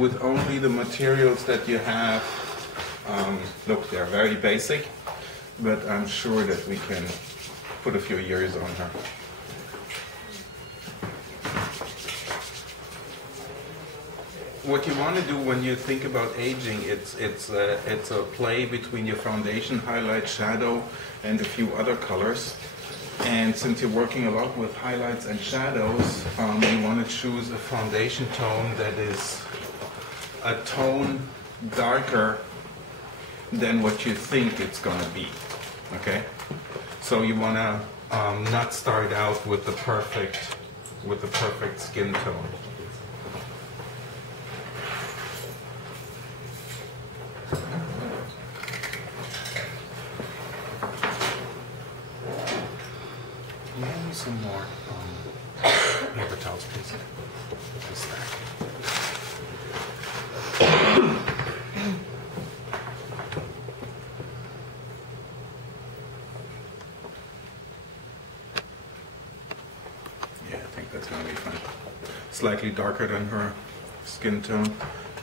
with only the materials that you have. Look, they're very basic, but I'm sure that we can put a few years on her. What you want to do when you think about aging, it's a play between your foundation, highlight, shadow, and a few other colors. And since you're working a lot with highlights and shadows, you want to choose a foundation tone that is a tone darker than what you think it's going to be. Okay? So you want to not start out with the perfect skin tone. Some more paper towels, please. Just that. Yeah, I think that's going to be fine. Slightly darker than her skin tone,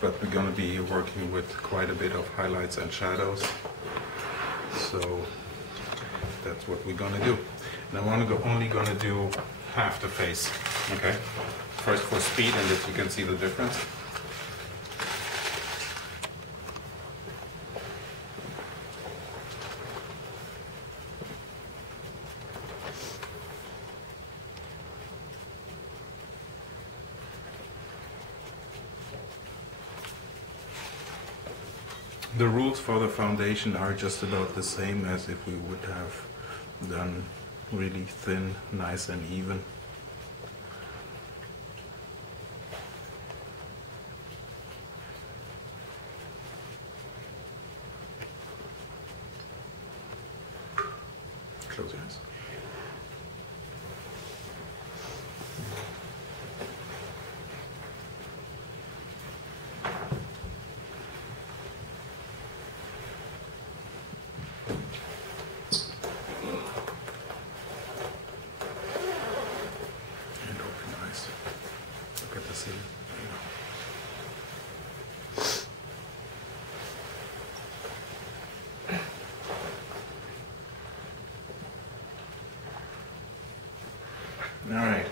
but we're going to be working with quite a bit of highlights and shadows. So that's what we're going to do. And I'm only going to do half the face, okay? First for speed and that you can see the difference. The rules for the foundation are just about the same as if we would have done really thin, nice and even. Close your eyes. Alright.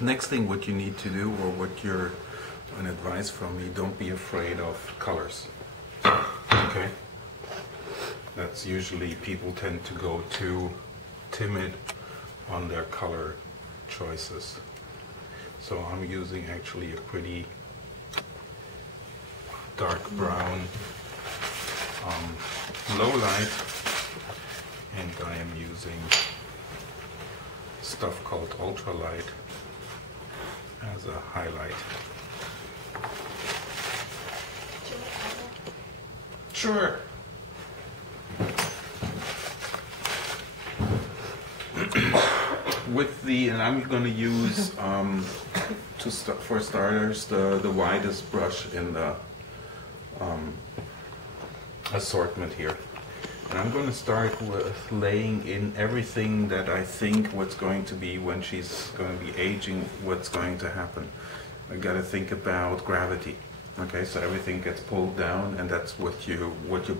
Next thing what you need to do, or what you're an advice from me, don't be afraid of colors. Okay? That's usually people tend to go too timid on their color choices. So I'm using actually a pretty dark brown low light, and I am using stuff called ultralight as a highlight. Sure. With the, and I'm going to use for starters the widest brush in the assortment here. And I'm going to start with laying in everything that I think what's going to be when she's going to be aging, what's going to happen. I got to think about gravity. Okay, so everything gets pulled down, and that's what your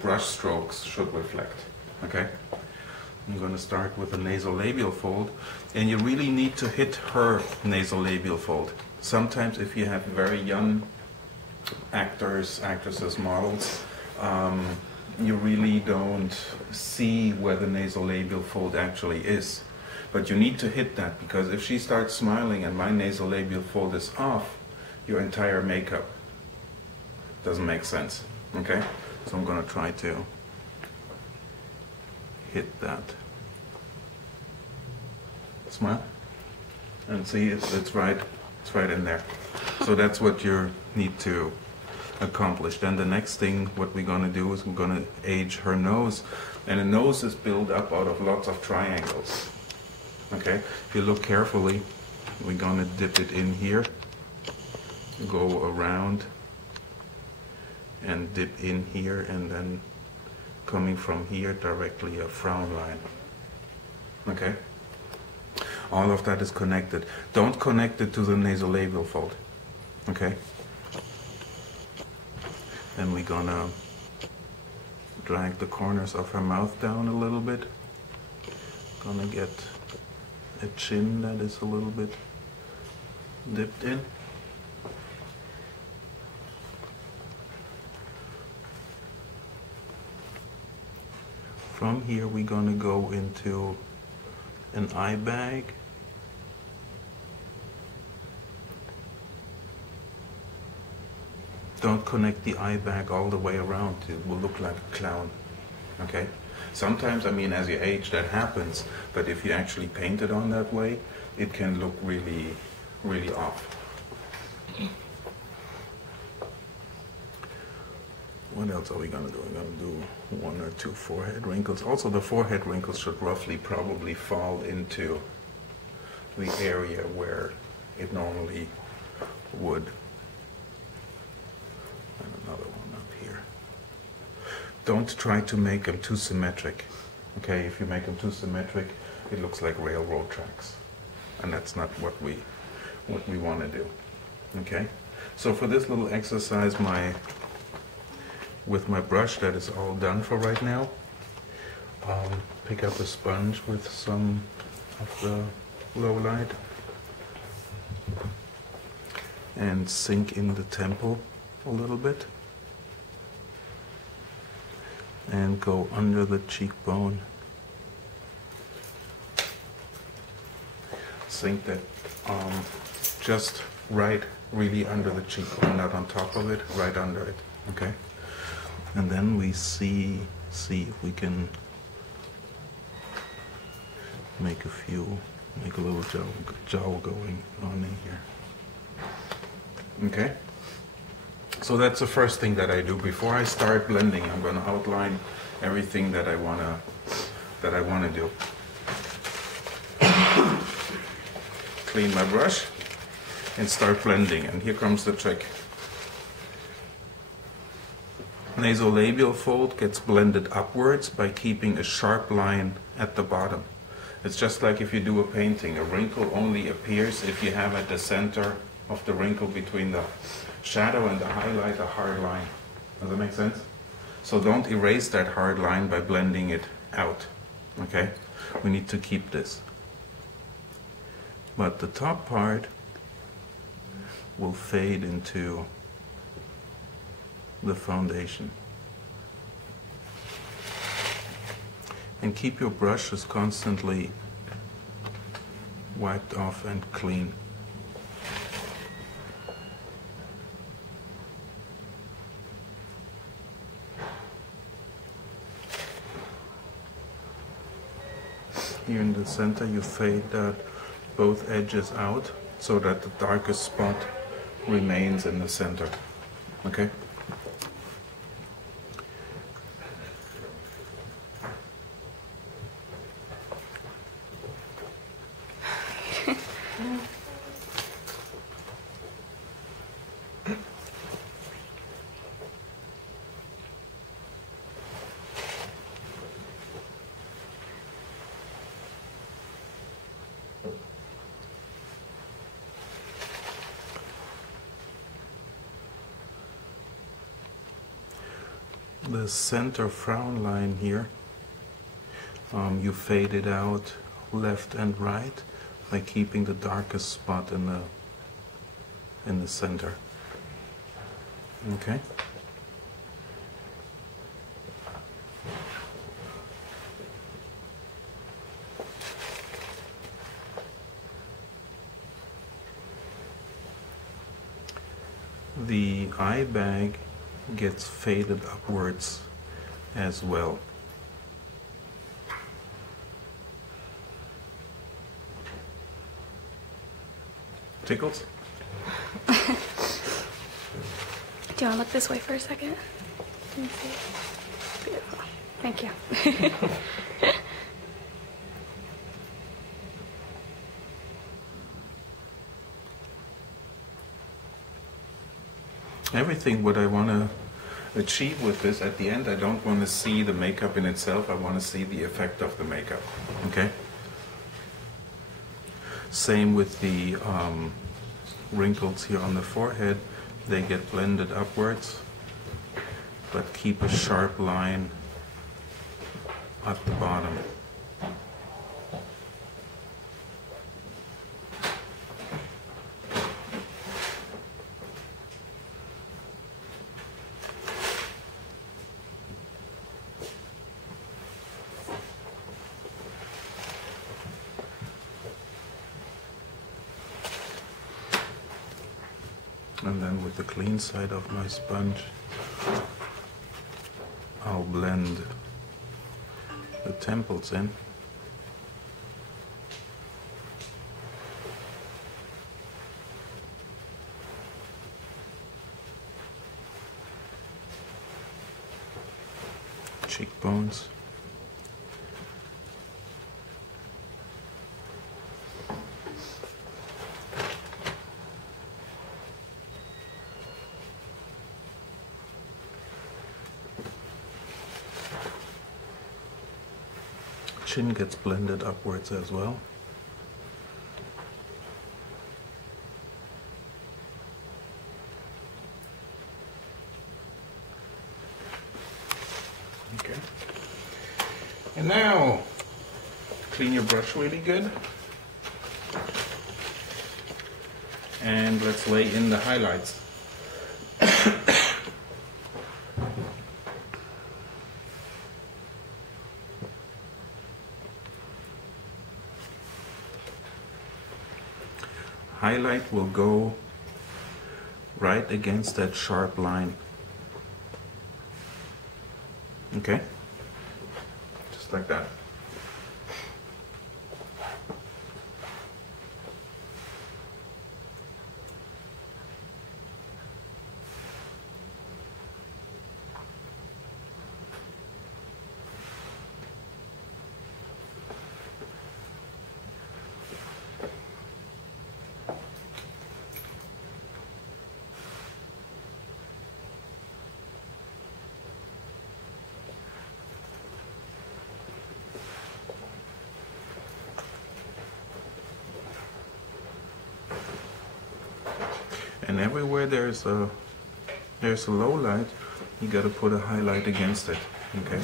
brush strokes should reflect. Okay, I'm going to start with the nasolabial fold, and you really need to hit her nasolabial fold. Sometimes, if you have very young actors, actresses, models, you really don't see where the nasolabial fold actually is. But you need to hit that, because if she starts smiling and my nasolabial fold is off, your entire makeup doesn't make sense. Okay? So I'm going to try to hit that. Smile. And see, it's right in there. So that's what you need to accomplish. Then the next thing, what we're going to do is we're going to age her nose. And the nose is built up out of lots of triangles. Okay? If you look carefully, we're going to dip it in here, go around, and dip in here, and then coming from here directly a frown line. Okay? All of that is connected. Don't connect it to the nasolabial fold. Okay? Then we're gonna drag the corners of her mouth down a little bit. Gonna get a chin that is a little bit dipped in. From here we're gonna go into an eye bag. Don't connect the eye bag all the way around. It will look like a clown. Okay? Sometimes, I mean, as you age, that happens, but if you actually paint it on that way, it can look really, really off. What else are we gonna do? We're gonna do 1 or 2 forehead wrinkles. Also, the forehead wrinkles should roughly probably fall into the area where it normally would. And another one up here. Don't try to make them too symmetric. Okay, if you make them too symmetric, it looks like railroad tracks, and that's not what we want to do. Okay, so for this little exercise, with my brush, that is all done for right now. Pick up a sponge with some of the low light and sink in the temple a little bit and go under the cheekbone. Sink that just right really under the cheekbone, not on top of it, right under it. Okay? And then we see if we can make a little jowl going on in here. Okay? So that's the first thing that I do. Before I start blending, I'm going to outline everything that I want to do. Clean my brush and start blending. And here comes the trick. Nasolabial fold gets blended upwards by keeping a sharp line at the bottom. It's just like if you do a painting. A wrinkle only appears if you have at the center of the wrinkle between the shadow and the highlight a hard line. Does that make sense? So don't erase that hard line by blending it out. Okay? We need to keep this. But the top part will fade into the foundation. And keep your brushes constantly wiped off and clean. Here in the center you fade both edges out so that the darkest spot remains in the center. Okay? The center frown line here, you fade it out left and right by keeping the darkest spot in the center. Okay? The eye bag gets faded upwards as well. Tickles? Do you want to look this way for a second? Let me see. Beautiful. Thank you. Everything what I want to achieve with this, at the end I don't want to see the makeup in itself, I want to see the effect of the makeup. Okay? Same with the wrinkles here on the forehead, they get blended upwards but keep a sharp line at the bottom. And then with the clean side of my sponge, I'll blend the temples in. Cheekbones. Chin gets blended upwards as well. Okay. And now, clean your brush really good. And let's lay in the highlights. Highlight will go right against that sharp line. Okay? Just like that. And everywhere there's a low light, you got to put a highlight against it. Okay.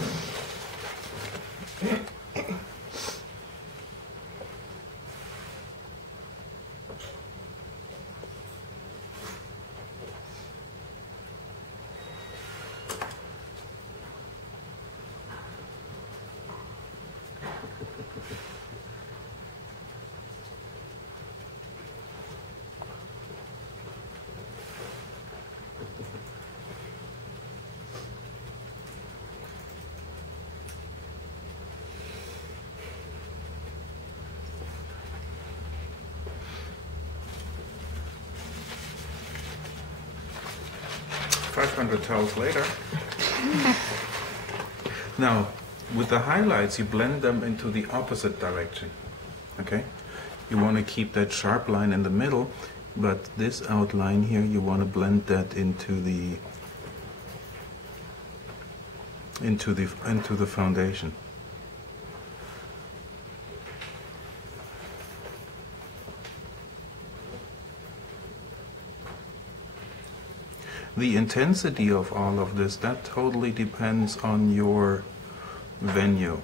$500 later. Now, with the highlights, you blend them into the opposite direction. Okay? You want to keep that sharp line in the middle, but this outline here, you want to blend that into the foundation. The intensity of all of this, that totally depends on your venue.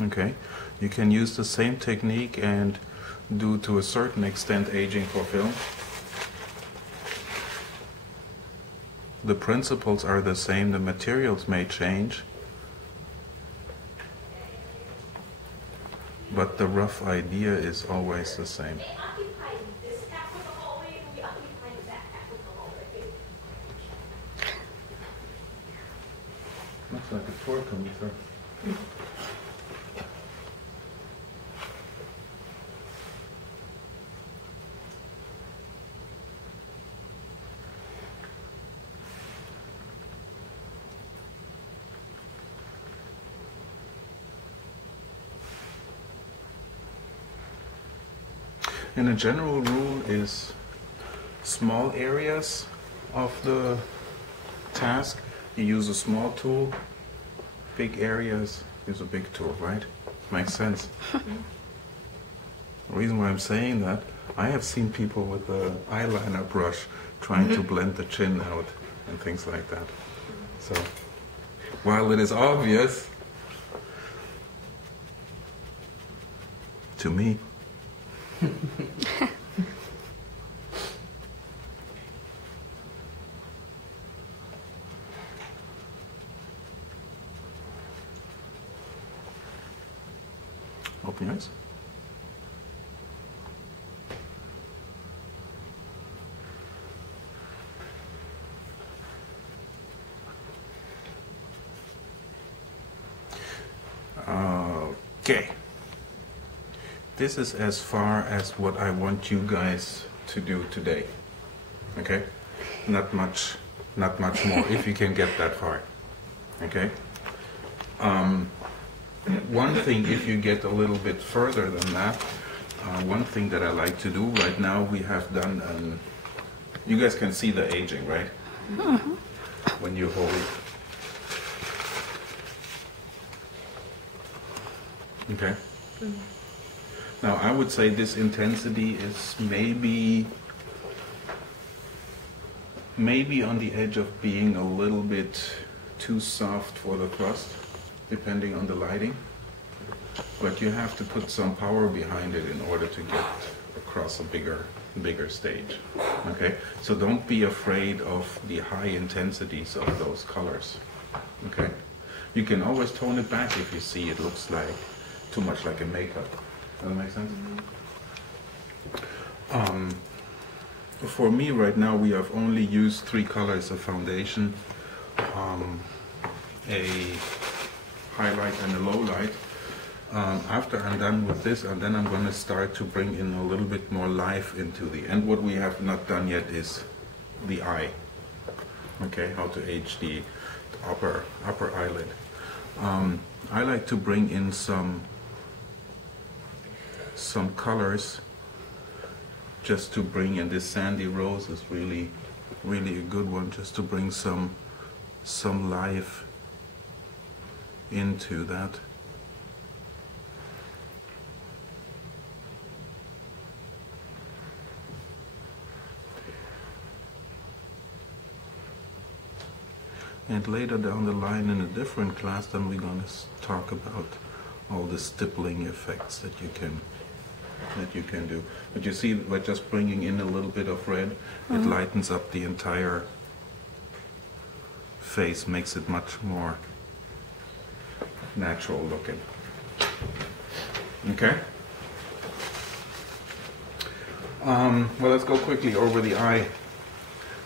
Okay? You can use the same technique and do to a certain extent aging for film. The principles are the same, the materials may change, but the rough idea is always the same. Looks like a tour coming through. And a general rule is small areas of the task, you use a small tool. Big areas, use a big tool, right? Makes sense. The reason why I'm saying that, I have seen people with an eyeliner brush trying to blend the chin out and things like that. So, while it is obvious to me, open your eyes. Okay. This is as far as what I want you guys to do today. Okay? Not much more, if you can get that far. Okay? One thing, if you get a little bit further than that, one thing that I like to do right now, we have done, you guys can see the aging, right? Mm-hmm. When you hold. Okay. Mm-hmm. Now I would say this intensity is maybe on the edge of being a little bit too soft for the crust, depending on the lighting. But you have to put some power behind it in order to get across a bigger stage. Okay? So don't be afraid of the high intensities of those colors. Okay? You can always tone it back if you see it looks like too much like a makeup. Does that make sense? For me right now, we have only used 3 colors of foundation, a highlight and a low light. After I'm done with this, and then I'm going to start to bring in a little bit more life into the end. What we have not done yet is the eye. Okay, how to age the upper eyelid. I like to bring in some colors, just to bring in this sandy rose is really a good one, just to bring some life into that. And later down the line in a different class, then we're going to talk about all the stippling effects that you can do. But you see, by just bringing in a little bit of red, it lightens up the entire face, makes it much more natural looking. Okay? Well, let's go quickly over the eye.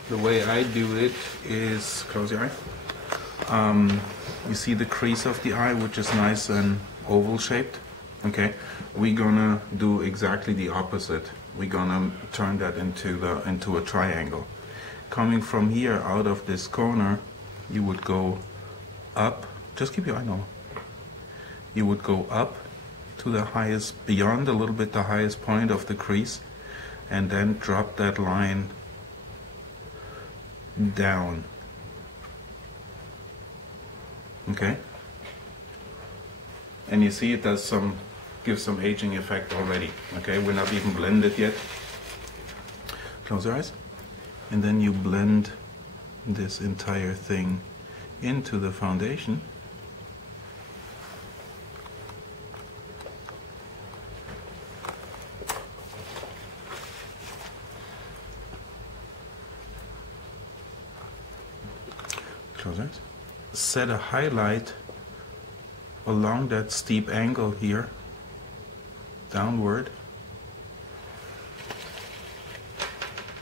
The way I do it is, close your eye. You see the crease of the eye, which is nice and oval shaped. Okay, we're gonna do exactly the opposite. We're gonna turn that into a triangle. Coming from here, out of this corner, you would go up. Just keep your eye normal. You would go up to the highest, beyond a little bit the highest point of the crease, and then drop that line down. Okay, and you see it does gives some aging effect already. Okay, we're not even blended yet. Close your eyes, and then you blend this entire thing into the foundation. Close your eyes. Set a highlight along that steep angle here, downward,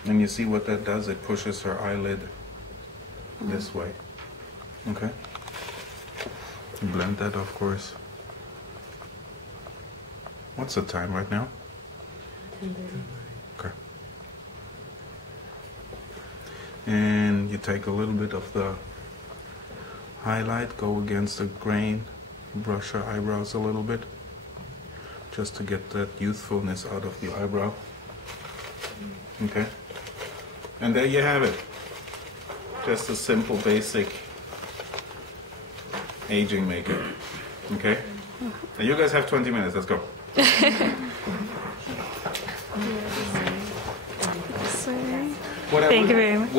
and you see what that does? It pushes her eyelid this way. Okay, blend that, of course. What's the time right now? 10:30. Okay, and you take a little bit of the highlight, go against the grain, brush her eyebrows a little bit, just to get that youthfulness out of the eyebrow. Okay, and there you have it. Just a simple, basic aging makeup. Okay, and you guys have 20 minutes. Let's go. Thank you very much.